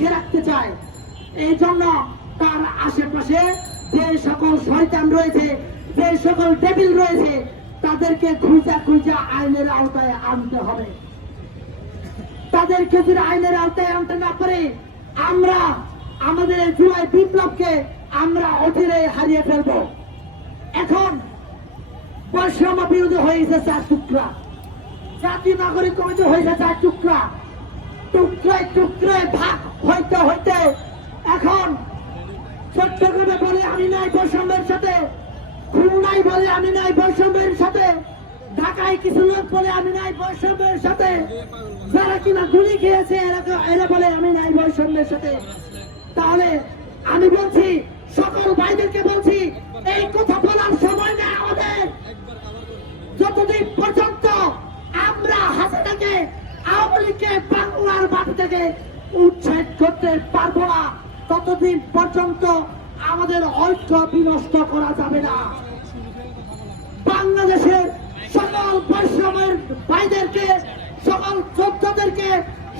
লিখে রাখতে চায়। এই জন্য তার আশেপাশে যে সকল শয়তান রয়েছে, যে সকল টেবিল রয়েছে, তাদেরকে খুঁজা খুঁজা আইনের আওতায় আনতে হবে। তাদেরকে যদি আইনের আওতায় আনতে না পারে, আমরা আমাদের জুলাই বিপ্লবকে আমরা অচিরে হারিয়ে ফেলব। এখন বৈষম্য বিরোধী হয়েছে চার টুকরা। জাতীয় নাগরিক কমিটি হয়েছে চার টুকরা। টুকরায় টুকরায় ভাগ হইতে হইতে এখন চট্টগ্রামে বলে আমি নাই বৈষম্যের সাথে খুলনায় বলে আমি নাই বৈষম্যের সাথে, ঢাকায় কিছু লোক বলে আমি নাই বৈষম্যের সাথে, যারা কিনা গুলি খেয়েছে এরা এরা বলে আমি নাই বৈষম্যের সাথে। তাহলে আমি বলছি, সকল ভাইদেরকে বলছি, এই কথা বলার সময় নেই আমাদের। যতদিন পর্যন্ত আমরা হাসিনাকে আওয়ামী বাংলার মাটি থেকে উচ্ছেদ করতে পারব না। ততদিন পর্যন্ত আমাদের ঐক্য বিনষ্ট করা যাবে না। বাংলাদেশের সকল পরিশ্রমের ভাইদেরকে সকল যোদ্ধাদেরকে,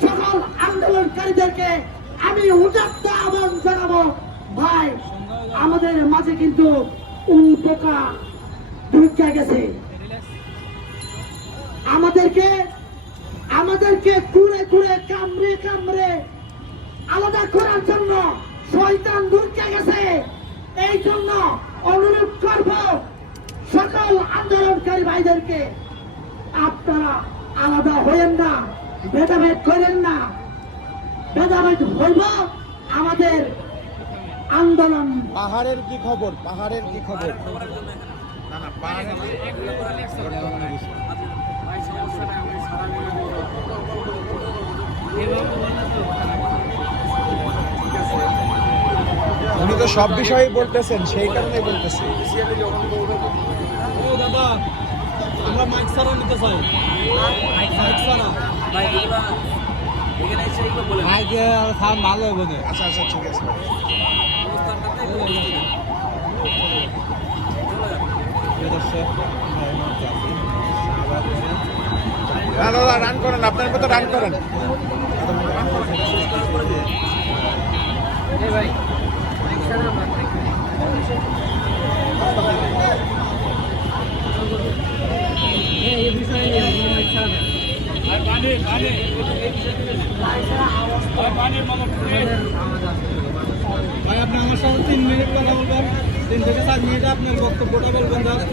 সকল আন্দোলনকারীদেরকে আমি উদাত্ত আহ্বান জানাব। ভাই, আমাদের মাঝে কিন্তু উল ঢুকে গেছে। আমাদেরকে আমাদেরকে কুড়ে কুড়ে কামড়ে কামড়ে আলাদা করার জন্য শয়তান ঢুকে গেছে। এই জন্য অনুরোধ করব সকল আন্দোলনকারী ভাইদেরকে আপনারা আলাদা হইেন না ভেদাভেদ করেন না। ভেদাভেদ হইব আমাদের আন্দোলন। পাহাড়ের কি খবর? পাহাড়ের কি খবর? না না পাহাড়ের তো সব বিষয়েই বলতেছেন সেই কারণে বলতেছি। ও দাদা আমরা মাইক ছাড়া নিতে চাই। মাইক ছাড়া? ভালো হবে আচ্ছা আচ্ছা ঠিক আছে। দাদা রান করেন আপনার মতো রান করেন। ভাই মাইক ছাড়া মাইক এই এই বিষয়ে নিয়ে কোনো মাইক ছাড়া নেই আমাদের আওয়াজ আসবে ভাই আপনি আমার সাথে তিন মিনিট কথা বলবেন। তিন থেকে চার মিনিট আপনার বক্তব্যটা বলবেন দাদা